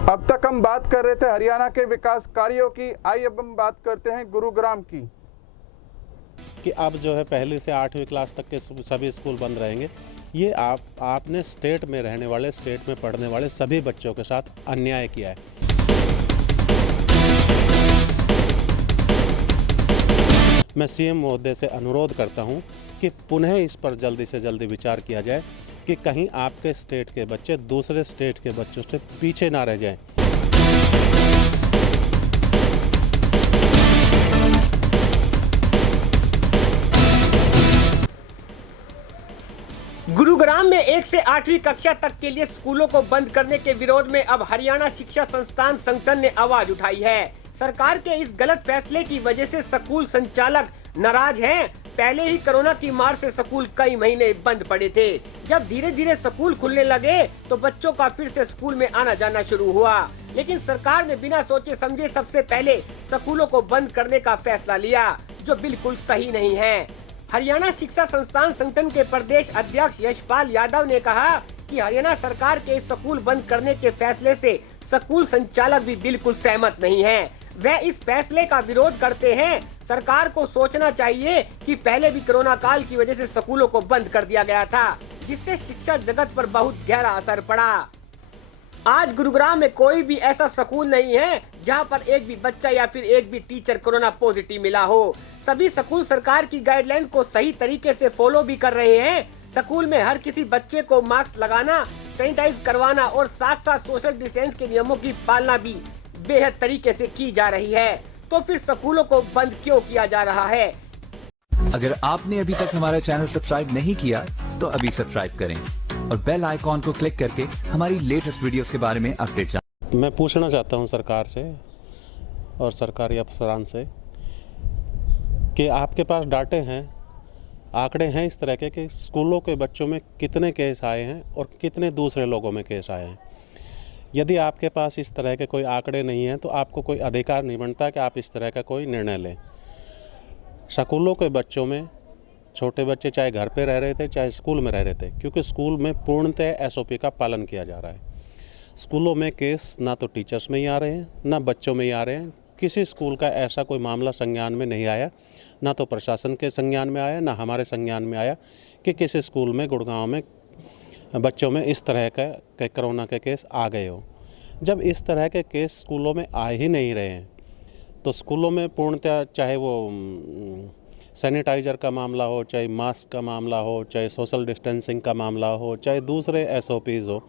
अब तक हम बात कर रहे थे हरियाणा के विकास कार्यों की। आइए अब हम बात करते हैं गुरुग्राम की। कि अब जो है पहली से 8वीं क्लास तक के सभी स्कूल बंद रहेंगे। ये आपने स्टेट में रहने वाले, स्टेट में पढ़ने वाले सभी बच्चों के साथ अन्याय किया है। मैं सीएम महोदय से अनुरोध करता हूं कि पुनः इस पर जल्दी से जल्दी विचार किया जाए कि कहीं आपके स्टेट के बच्चे दूसरे स्टेट के बच्चों से पीछे ना रह जाएं। गुरुग्राम में 1 से 8वीं कक्षा तक के लिए स्कूलों को बंद करने के विरोध में अब हरियाणा शिक्षा संस्थान संगठन ने आवाज उठाई है। सरकार के इस गलत फैसले की वजह से स्कूल संचालक नाराज हैं। पहले ही कोरोना की मार से स्कूल कई महीने बंद पड़े थे। जब धीरे धीरे स्कूल खुलने लगे तो बच्चों का फिर से स्कूल में आना जाना शुरू हुआ, लेकिन सरकार ने बिना सोचे समझे सबसे पहले स्कूलों को बंद करने का फैसला लिया, जो बिल्कुल सही नहीं है। हरियाणा शिक्षा संस्थान संगठन के प्रदेश अध्यक्ष यशपाल यादव ने कहा कि हरियाणा सरकार के स्कूल बंद करने के फैसले से स्कूल संचालक भी बिल्कुल सहमत नहीं है। वह इस फैसले का विरोध करते हैं। सरकार को सोचना चाहिए कि पहले भी कोरोना काल की वजह से स्कूलों को बंद कर दिया गया था, जिससे शिक्षा जगत पर बहुत गहरा असर पड़ा। आज गुरुग्राम में कोई भी ऐसा स्कूल नहीं है जहां पर एक भी बच्चा या फिर एक भी टीचर कोरोना पॉजिटिव मिला हो। सभी स्कूल सरकार की गाइडलाइन को सही तरीके से फॉलो भी कर रहे हैं। स्कूल में हर किसी बच्चे को मास्क लगाना, सैनिटाइज करवाना और साथ साथ सोशल डिस्टेंस के नियमों की पालना भी बेहद तरीके से की जा रही है। तो फिर स्कूलों को बंद क्यों किया जा रहा है? अगर आपने अभी तक हमारा चैनल सब्सक्राइब नहीं किया तो अभी सब्सक्राइब करें और बेल आइकॉन को क्लिक करके हमारी लेटेस्ट वीडियोस के बारे में अपडेट जानें। मैं पूछना चाहता हूं सरकार से और सरकारी अफसरान से कि आपके पास डाटे हैं, आंकड़े हैं इस तरह के कि स्कूलों के बच्चों में कितने केस आए हैं और कितने दूसरे लोगों में केस आए हैं। यदि आपके पास इस तरह के कोई आंकड़े नहीं हैं तो आपको कोई अधिकार नहीं बनता कि आप इस तरह का कोई निर्णय लें। स्कूलों के बच्चों में छोटे बच्चे चाहे घर पे रह रहे थे चाहे स्कूल में रह रहे थे, क्योंकि स्कूल में पूर्णतः एसओपी का पालन किया जा रहा है। स्कूलों में केस ना तो टीचर्स में ही आ रहे हैं ना बच्चों में ही आ रहे हैं। किसी स्कूल का ऐसा कोई मामला संज्ञान में नहीं आया, ना तो प्रशासन के संज्ञान में आया ना हमारे संज्ञान में आया कि किसी स्कूल में गुड़गांव में बच्चों में इस तरह के कोरोना के केस आ गए हो। जब इस तरह के केस स्कूलों में आ ही नहीं रहे हैं तो स्कूलों में पूर्णतः चाहे वो सैनिटाइज़र का मामला हो, चाहे मास्क का मामला हो, चाहे सोशल डिस्टेंसिंग का मामला हो, चाहे दूसरे एसओपीज़ हो,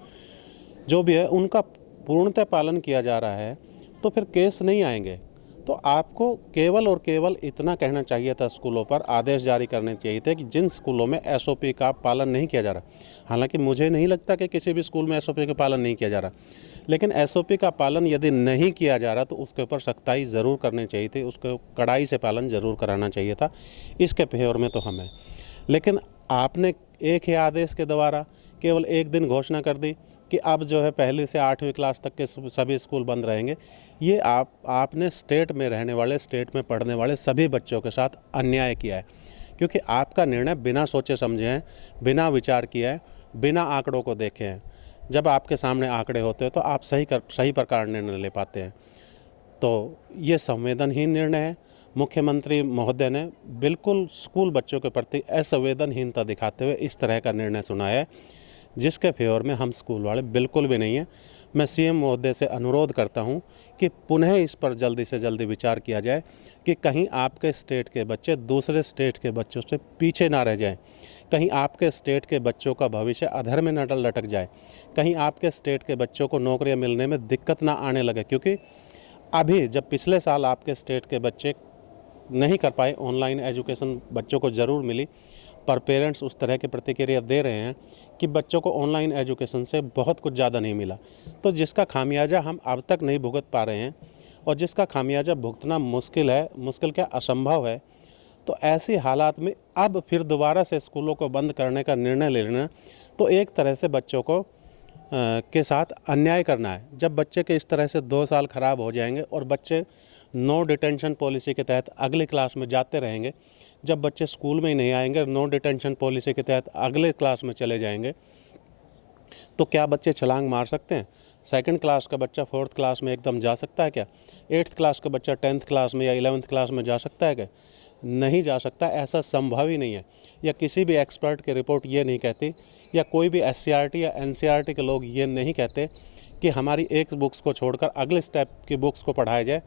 जो भी है उनका पूर्णतः पालन किया जा रहा है, तो फिर केस नहीं आएंगे। तो आपको केवल और केवल इतना कहना चाहिए था, स्कूलों पर आदेश जारी करने चाहिए थे कि जिन स्कूलों में एसओपी का पालन नहीं किया जा रहा, हालांकि मुझे नहीं लगता कि किसी भी स्कूल में एसओपी का पालन नहीं किया जा रहा, लेकिन एसओपी का पालन यदि नहीं किया जा रहा तो उसके ऊपर सख्ताई ज़रूर करनी चाहिए थी, उसको कड़ाई से पालन ज़रूर कराना चाहिए था। इसके फेवर में तो हम हैं, लेकिन आपने एक ही आदेश के द्वारा केवल एक दिन घोषणा कर दी कि अब जो है पहली से 8वीं क्लास तक के सभी स्कूल बंद रहेंगे। ये आपने स्टेट में रहने वाले, स्टेट में पढ़ने वाले सभी बच्चों के साथ अन्याय किया है, क्योंकि आपका निर्णय बिना सोचे समझे हैं, बिना विचार किया है, बिना आंकड़ों को देखे हैं। जब आपके सामने आंकड़े होते हैं तो आप सही प्रकार निर्णय ले पाते हैं। तो ये संवेदनहीन निर्णय है। मुख्यमंत्री महोदय ने बिल्कुल स्कूल बच्चों के प्रति असंवेदनहीनता दिखाते हुए इस तरह का निर्णय सुनाया है, जिसके फेवर में हम स्कूल वाले बिल्कुल भी नहीं हैं। मैं सीएम महोदय से अनुरोध करता हूं कि पुनः इस पर जल्दी से जल्दी विचार किया जाए कि कहीं आपके स्टेट के बच्चे दूसरे स्टेट के बच्चों से पीछे ना रह जाएं, कहीं आपके स्टेट के बच्चों का भविष्य अधर में न लटक जाए, कहीं आपके स्टेट के बच्चों को नौकरियां मिलने में दिक्कत ना आने लगे। क्योंकि अभी जब पिछले साल आपके स्टेट के बच्चे नहीं कर पाए, ऑनलाइन एजुकेशन बच्चों को ज़रूर मिली, पर पेरेंट्स उस तरह की प्रतिक्रिया दे रहे हैं कि बच्चों को ऑनलाइन एजुकेशन से बहुत कुछ ज़्यादा नहीं मिला, तो जिसका खामियाजा हम अब तक नहीं भुगत पा रहे हैं और जिसका खामियाजा भुगतना मुश्किल है, मुश्किल क्या असंभव है। तो ऐसी हालात में अब फिर दोबारा से स्कूलों को बंद करने का निर्णय ले लेना तो एक तरह से बच्चों को के साथ अन्याय करना है। जब बच्चे के इस तरह से 2 साल ख़राब हो जाएंगे और बच्चे नो डिटेंशन पॉलिसी के तहत अगले क्लास में जाते रहेंगे, जब बच्चे स्कूल में ही नहीं आएंगे, नो डिटेंशन पॉलिसी के तहत अगले क्लास में चले जाएंगे, तो क्या बच्चे छलांग मार सकते हैं? सेकंड क्लास का बच्चा 4th क्लास में एकदम जा सकता है क्या? 8th क्लास का बच्चा 10th क्लास में या 11th क्लास में जा सकता है क्या? नहीं जा सकता, ऐसा संभव ही नहीं है। या किसी भी एक्सपर्ट की रिपोर्ट ये नहीं कहती, या कोई भी SCERT या NCERT के लोग ये नहीं कहते कि हमारी एक बुक्स को छोड़कर अगले स्टेप की बुक्स को पढ़ाया जाए,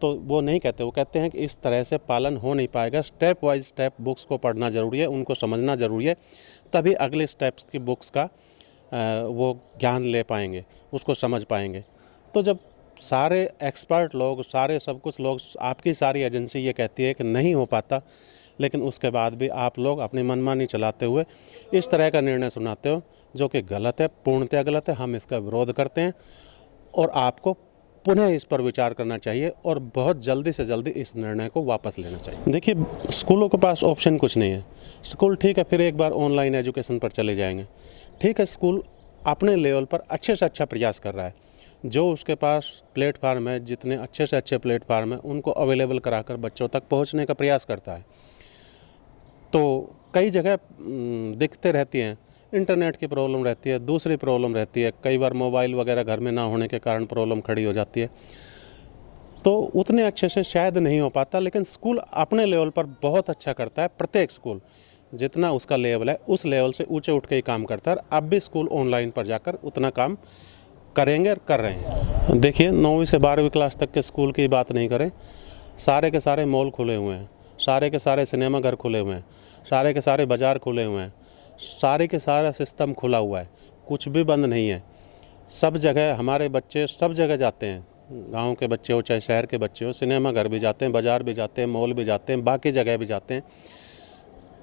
तो वो नहीं कहते। वो कहते हैं कि इस तरह से पालन हो नहीं पाएगा, स्टेप वाइज स्टेप बुक्स को पढ़ना ज़रूरी है, उनको समझना ज़रूरी है, तभी अगले स्टेप्स की बुक्स का वो ज्ञान ले पाएंगे, उसको समझ पाएंगे। तो जब सारे एक्सपर्ट लोग, सारे सब कुछ लोग, आपकी सारी एजेंसी ये कहती है कि नहीं हो पाता, लेकिन उसके बाद भी आप लोग अपनी मनमानी चलाते हुए इस तरह का निर्णय सुनाते हो जो कि गलत है, पूर्णतः गलत है। हम इसका विरोध करते हैं और आपको पुनः इस पर विचार करना चाहिए और बहुत जल्दी से जल्दी इस निर्णय को वापस लेना चाहिए। देखिए, स्कूलों के पास ऑप्शन कुछ नहीं है। स्कूल ठीक है, फिर एक बार ऑनलाइन एजुकेशन पर चले जाएंगे, ठीक है। स्कूल अपने लेवल पर अच्छे से अच्छा प्रयास कर रहा है, जो उसके पास प्लेटफार्म है, जितने अच्छे से अच्छे प्लेटफार्म हैं उनको अवेलेबल कराकर बच्चों तक पहुंचने का प्रयास करता है। तो कई जगह दिक्कतें रहती हैं, इंटरनेट की प्रॉब्लम रहती है, दूसरी प्रॉब्लम रहती है, कई बार मोबाइल वगैरह घर में ना होने के कारण प्रॉब्लम खड़ी हो जाती है, तो उतने अच्छे से शायद नहीं हो पाता। लेकिन स्कूल अपने लेवल पर बहुत अच्छा करता है। प्रत्येक स्कूल जितना उसका लेवल है उस लेवल से ऊंचे उठ के ही काम करता है। अब भी स्कूल ऑनलाइन पर जाकर उतना काम करेंगे और कर रहे हैं। देखिए, 9वीं से 12वीं क्लास तक के स्कूल की बात नहीं करें, सारे के सारे मॉल खुले हुए हैं, सारे के सारे सिनेमा घर खुले हुए हैं, सारे के सारे बाज़ार खुले हुए हैं, सारे के सारा सिस्टम खुला हुआ है, कुछ भी बंद नहीं है। सब जगह हमारे बच्चे सब जगह जाते हैं, गांव के बच्चे हो चाहे शहर के बच्चे हो, सिनेमा घर भी जाते हैं, बाज़ार भी जाते हैं, मॉल भी जाते हैं, बाकी जगह भी जाते हैं।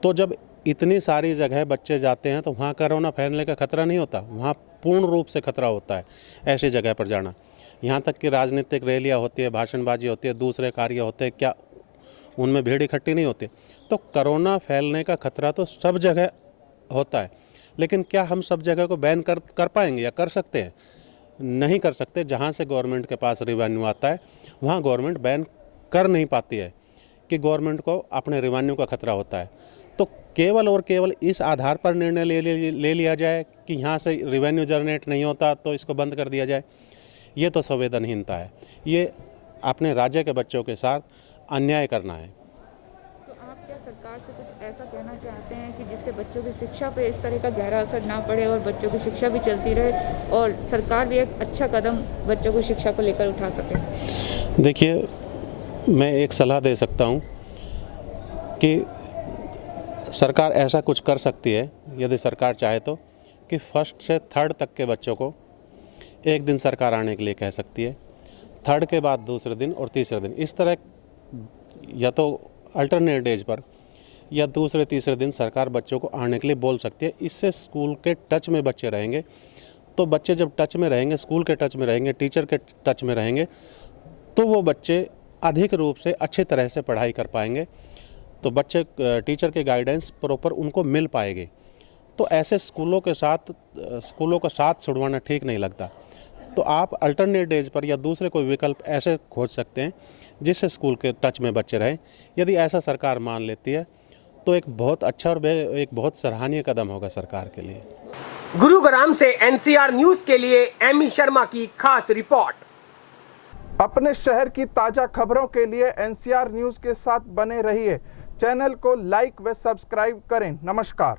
तो जब इतनी सारी जगह बच्चे जाते हैं तो वहाँ कोरोना फैलने का खतरा नहीं होता, वहाँ पूर्ण रूप से खतरा होता है ऐसी जगह पर जाना। यहाँ तक कि राजनीतिक रैलियाँ होती है, भाषणबाजी होती है, दूसरे कार्य होते हैं, क्या उनमें भीड़ इकट्ठी नहीं होती? तो कोरोना फैलने का खतरा तो सब जगह होता है, लेकिन क्या हम सब जगह को बैन कर पाएंगे या कर सकते हैं? नहीं कर सकते। जहाँ से गवर्नमेंट के पास रेवेन्यू आता है वहाँ गवर्नमेंट बैन कर नहीं पाती है कि गवर्नमेंट को अपने रेवेन्यू का खतरा होता है। तो केवल और केवल इस आधार पर निर्णय ले लिया जाए कि यहाँ से रेवेन्यू जनरेट नहीं होता तो इसको बंद कर दिया जाए, ये तो संवेदनहीनता है। ये अपने राज्य के बच्चों के साथ अन्याय करना है। तो आप क्या सरकार से कुछ ऐसा कहना चाहते हैं कि जिससे बच्चों की शिक्षा पे इस तरह का गहरा असर ना पड़े और बच्चों की शिक्षा भी चलती रहे और सरकार भी एक अच्छा कदम बच्चों की शिक्षा को लेकर उठा सके? देखिए, मैं एक सलाह दे सकता हूँ कि सरकार ऐसा कुछ कर सकती है, यदि सरकार चाहे तो, कि 1st से 3rd तक के बच्चों को एक दिन सरकार आने के लिए कह सकती है, 3rd के बाद दूसरे दिन और तीसरे दिन, इस तरह या तो अल्टरनेट डेज पर या दूसरे तीसरे दिन सरकार बच्चों को आने के लिए बोल सकती है। इससे स्कूल के टच में बच्चे रहेंगे। तो बच्चे जब टच में रहेंगे, स्कूल के टच में रहेंगे, टीचर के टच में रहेंगे, तो वो बच्चे अधिक रूप से अच्छे तरह से पढ़ाई कर पाएंगे। तो बच्चे टीचर के गाइडेंस प्रॉपर उनको मिल पाएगी। तो ऐसे स्कूलों का साथ छुड़वाना ठीक नहीं लगता। तो आप अल्टरनेट डेज पर या दूसरे कोई विकल्प ऐसे खोज सकते हैं जिससे स्कूल के टच में बच्चे रहें। यदि ऐसा सरकार मान लेती है तो एक बहुत अच्छा और एक बहुत सराहनीय कदम होगा सरकार के लिए। गुरुग्राम से NCR न्यूज के लिए एमी शर्मा की खास रिपोर्ट। अपने शहर की ताजा खबरों के लिए NCR न्यूज के साथ बने रहिए। चैनल को लाइक व सब्सक्राइब करें। नमस्कार।